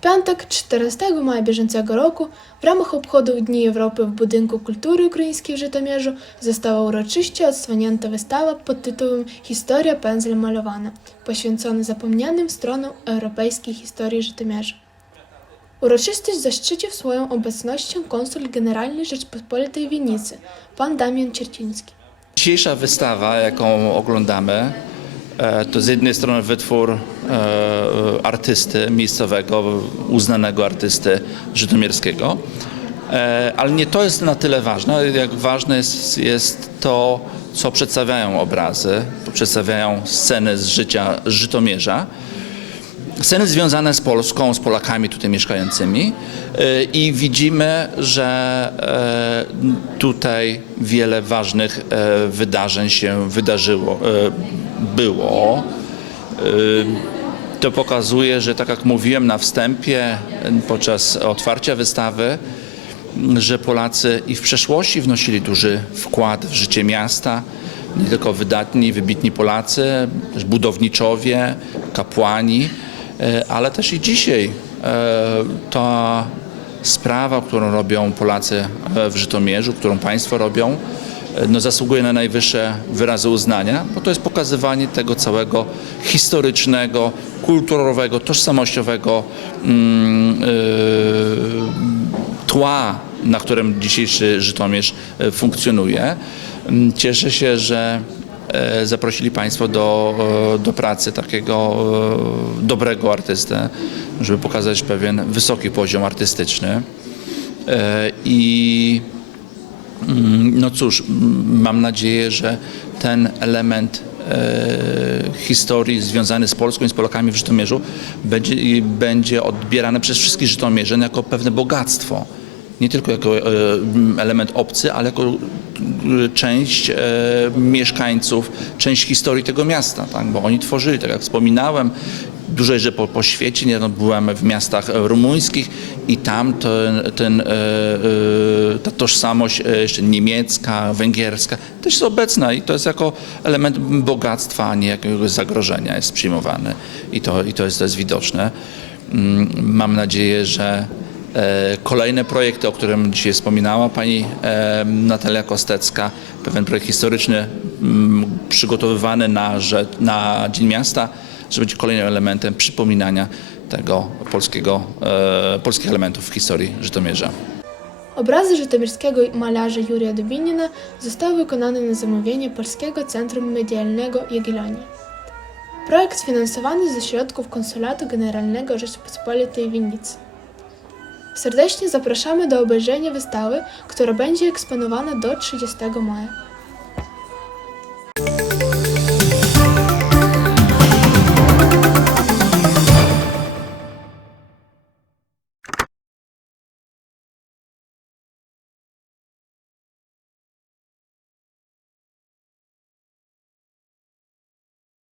czwartek, 14 maja bieżącego roku, w ramach obchodów Dni Europy w Budynku Kultury Ukraińskiej w Żytomierzu została uroczyście odsłonięta wystawa pod tytułem Historia pędzlem malowana, poświęcona zapomnianym stronom europejskiej historii Żytomierza. Uroczystość zaszczycił swoją obecnością konsul generalny Rzeczpospolitej Winnicy, pan Damian Cierciński. Dzisiejsza wystawa, jaką oglądamy, to z jednej strony wytwór e, artysty miejscowego, uznanego artysty żytomierskiego, e, ale nie to jest na tyle ważne, jak ważne jest, jest to, co przedstawiają obrazy, przedstawiają sceny z życia Żytomierza, sceny związane z Polską, z Polakami tutaj mieszkającymi y, i widzimy, że e, tutaj wiele ważnych e, wydarzeń się wydarzyło, było. Y, To pokazuje, że tak jak mówiłem na wstępie, podczas otwarcia wystawy, że Polacy i w przeszłości wnosili duży wkład w życie miasta. Nie tylko wydatni, wybitni Polacy, też budowniczowie, kapłani, ale też i dzisiaj e, ta sprawa, którą robią Polacy e, w Żytomierzu, którą państwo robią, e, no zasługuje na najwyższe wyrazy uznania, bo to jest pokazywanie tego całego historycznego, kulturowego, tożsamościowego mm, tła, na którym dzisiejszy Żytomierz e, funkcjonuje. Cieszę się, że e, zaprosili Państwo do, e, do pracy takiego e, dobrego artystę, żeby pokazać pewien wysoki poziom artystyczny. E, I Mm, No cóż, mam nadzieję, że ten element e, historii związany z Polską i z Polakami w Żytomierzu będzie, będzie odbierany przez wszystkich Żytomierzan jako pewne bogactwo. Nie tylko jako e, element obcy, ale jako część e, mieszkańców, część historii tego miasta, tak? bo oni tworzyli, tak jak wspominałem, dużo jeżdżę po, po świecie, niedawno byłem w miastach e, rumuńskich i tam ten, ten, ta tożsamość jeszcze niemiecka, węgierska też jest obecna i to jest jako element bogactwa, a nie jakiegoś zagrożenia jest przyjmowany i to, i to, jest, to jest widoczne. Mm, Mam nadzieję, że kolejne projekty, o którym dzisiaj wspominała pani e, Natalia Kostecka, pewien projekt historyczny mm, przygotowywany na, że- na Dzień Miasta, że będzie kolejnym elementem przypominania tego polskiego, e, polskich elementów w historii Żytomierza. Obrazy żytomierskiego malarza Jurija Dubinina zostały wykonane na zamówienie Polskiego Centrum Medialnego Jagiellonii. Projekt sfinansowany ze środków Konsulatu Generalnego Rzeczypospolitej Winnicy. Serdecznie zapraszamy do obejrzenia wystawy, która będzie eksponowana do 30 maja.